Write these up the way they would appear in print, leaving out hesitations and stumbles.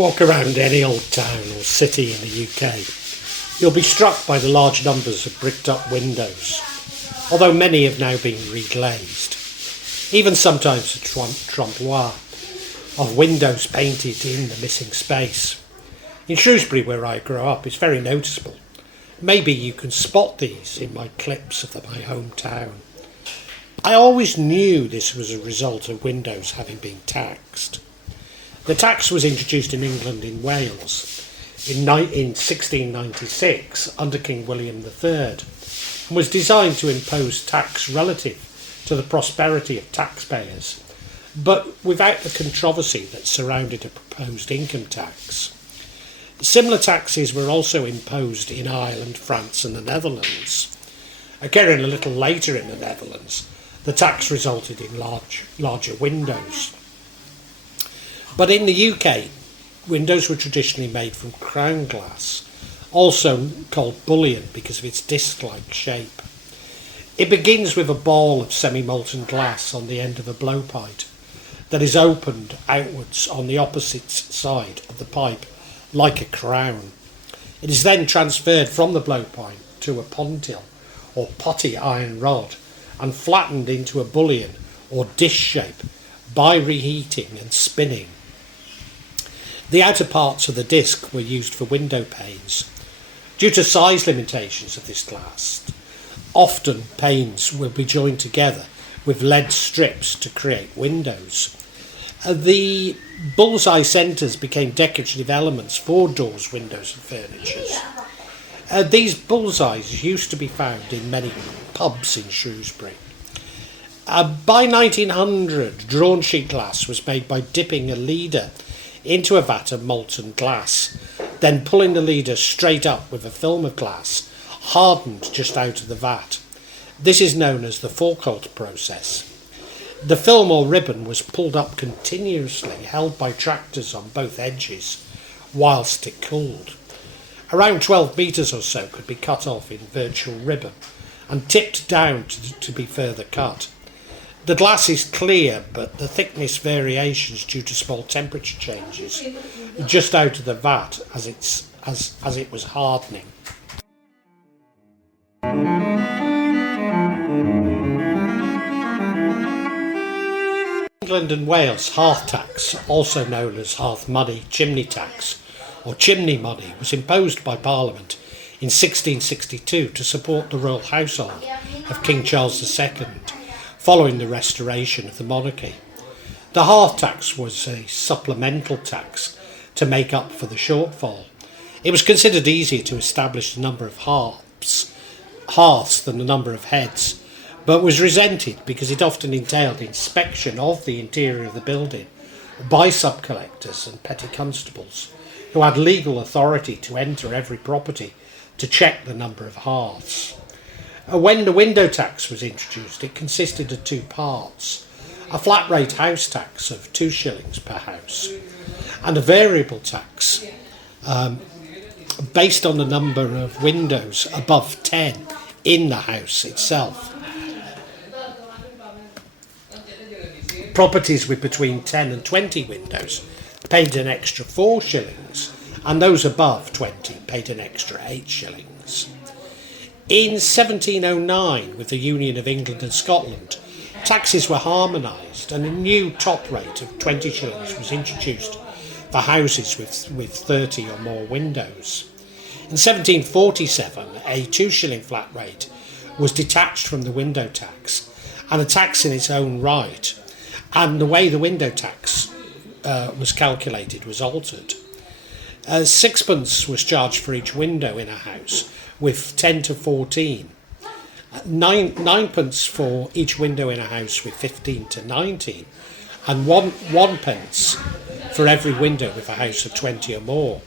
walk around any old town or city in the UK, you'll be struck by the large numbers of bricked up windows, although many have now been reglazed. Even sometimes a trompe of windows painted in the missing space. In Shrewsbury, where I grew up, it's very noticeable. Maybe you can spot these in my clips of my hometown. I always knew this was a result of windows having been taxed. The tax was introduced in England and Wales in 1696 under King William III and was designed to impose tax relative to the prosperity of taxpayers, but without the controversy that surrounded a proposed income tax. Similar taxes were also imposed in Ireland, France and the Netherlands. Occurring a little later in the Netherlands, the tax resulted in larger windows. But in the UK, windows were traditionally made from crown glass, also called bullion because of its disc-like shape. It begins with a ball of semi-molten glass on the end of a blowpipe that is opened outwards on the opposite side of the pipe like a crown. It is then transferred from the blowpipe to a pontil or potty iron rod and flattened into a bullion or dish shape by reheating and spinning. The outer parts of the disc were used for window panes. Due to size limitations of this glass, often panes will be joined together with lead strips to create windows. The bullseye centres became decorative elements for doors, windows and furniture. These bullseyes used to be found in many pubs in Shrewsbury. By 1900, drawn sheet glass was made by dipping a leader into a vat of molten glass, then pulling the leader straight up with a film of glass hardened just out of the vat. This is known as the Foucault process. The film or ribbon was pulled up continuously, held by tractors on both edges, whilst it cooled. Around 12 metres or so could be cut off in virtual ribbon and tipped down to be further cut. The glass is clear, but the thickness variations due to small temperature changes just out of the vat as it was hardening. England and Wales, hearth tax, also known as hearth money, chimney tax, or chimney money, was imposed by Parliament in 1662 to support the royal household of King Charles II, following the restoration of the monarchy. The hearth tax was a supplemental tax to make up for the shortfall. It was considered easier to establish the number of hearths than the number of heads, but was resented because it often entailed inspection of the interior of the building by sub-collectors and petty constables, who had legal authority to enter every property to check the number of hearths. When the window tax was introduced, it consisted of two parts: a flat rate house tax of 2 shillings per house and a variable tax based on the number of windows above 10 in the house itself. Properties with between 10 and 20 windows paid an extra 4 shillings and those above 20 paid an extra 8 shillings. In 1709, with the Union of England and Scotland, taxes were harmonised and a new top rate of 20 shillings was introduced for houses with 30 or more windows. In 1747, a 2 shilling flat rate was detached from the window tax and a tax in its own right, and the way the window tax was calculated was altered. 6pence was charged for each window in a house with 10 to 14, 9pence for each window in a house with 15 to 19, and 1 pence for every window with a house of 20 or more.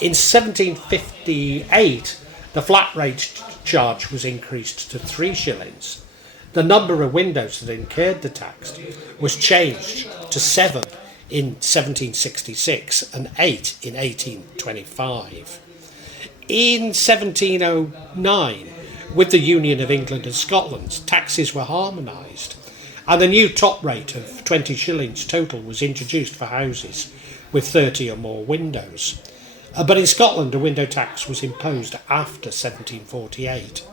In 1758, the flat rate charge was increased to 3 shillings. The number of windows that incurred the tax was changed to 7 in 1766 and 8 in 1825. In 1709, with the Union of England and Scotland, taxes were harmonised and a new top rate of 20 shillings total was introduced for houses with 30 or more windows. But in Scotland, a window tax was imposed after 1748.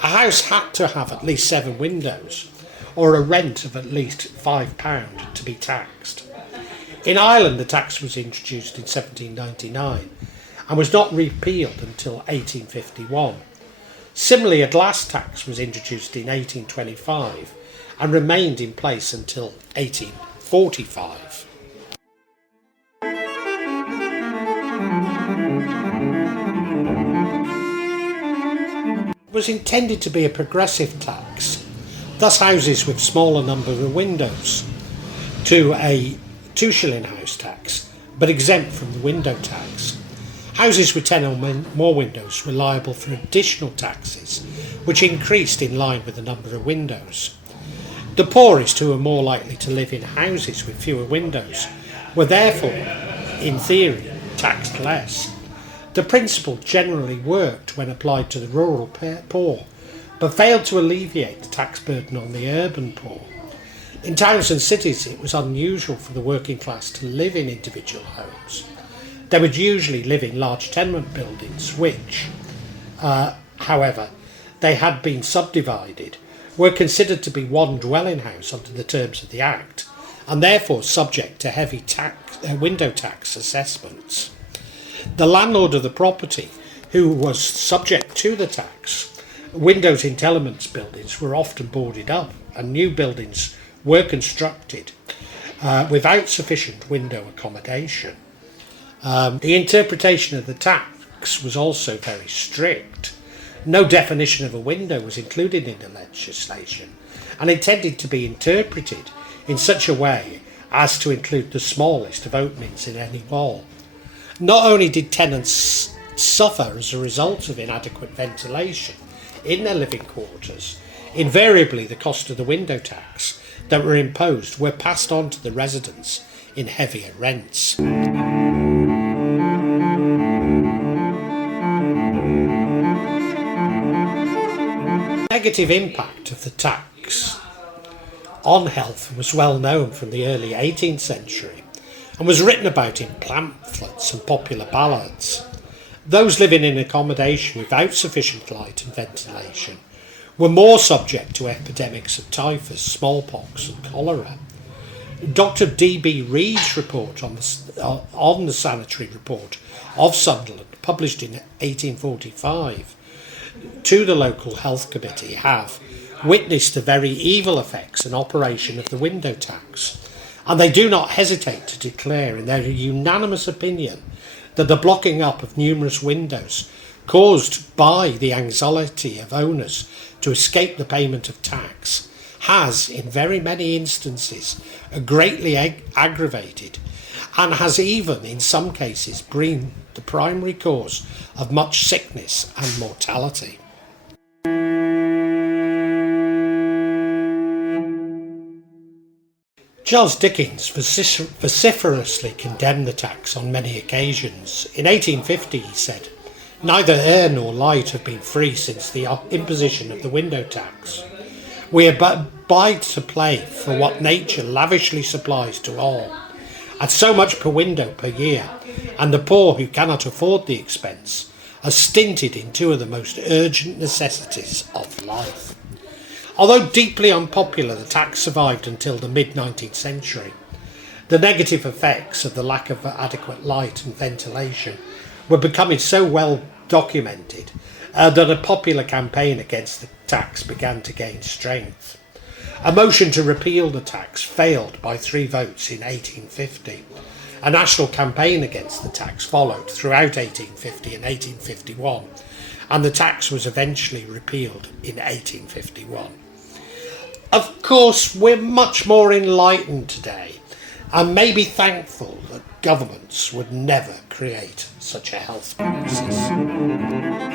A house had to have at least 7 windows, or a rent of at least £5 to be taxed. In Ireland, the tax was introduced in 1799 and was not repealed until 1851. Similarly, a glass tax was introduced in 1825 and remained in place until 1845. It was intended to be a progressive tax, thus houses with smaller number of windows to a 2-shilling house tax, but exempt from the window tax. Houses with 10 or more windows were liable for additional taxes, which increased in line with the number of windows. The poorest, who were more likely to live in houses with fewer windows, were therefore, in theory, taxed less. The principle generally worked when applied to the rural poor, but failed to alleviate the tax burden on the urban poor. In towns and cities, it was unusual for the working class to live in individual homes. They would usually live in large tenement buildings which, however, they had been subdivided, were considered to be one dwelling house under the terms of the Act, and therefore subject to heavy window tax assessments. The landlord of the property, who was subject to the tax, windows in tenements buildings were often boarded up, and new buildings were constructed without sufficient window accommodation. The interpretation of the tax was also very strict. No definition of a window was included in the legislation, and intended to be interpreted in such a way as to include the smallest of openings in any wall. Not only did tenants suffer as a result of inadequate ventilation in their living quarters, invariably the cost of the window tax that were imposed were passed on to the residents in heavier rents. The negative impact of the tax on health was well known from the early 18th century and was written about in pamphlets and popular ballads. Those living in accommodation without sufficient light and ventilation were more subject to epidemics of typhus, smallpox and cholera. Dr. D.B. Reid's report on the sanitary report of Sunderland, published in 1845, to the local health committee, have witnessed the very evil effects and operation of the window tax, and they do not hesitate to declare in their unanimous opinion that the blocking up of numerous windows caused by the anxiety of owners to escape the payment of tax has, in very many instances, greatly aggravated, and has even, in some cases, been the primary cause of much sickness and mortality. Charles Dickens vociferously condemned the tax on many occasions. In 1850 he said, "Neither air nor light have been free since the imposition of the window tax. We abide to play for what nature lavishly supplies to all, at so much per window per year, and the poor who cannot afford the expense are stinted in 2 of the most urgent necessities of life." Although deeply unpopular, the tax survived until the mid-19th century. The negative effects of the lack of adequate light and ventilation were becoming so well documented that a popular campaign against the tax began to gain strength. A motion to repeal the tax failed by 3 votes in 1850. A national campaign against the tax followed throughout 1850 and 1851, and the tax was eventually repealed in 1851. Of course, we're much more enlightened today, and may be thankful that governments would never create such a health crisis.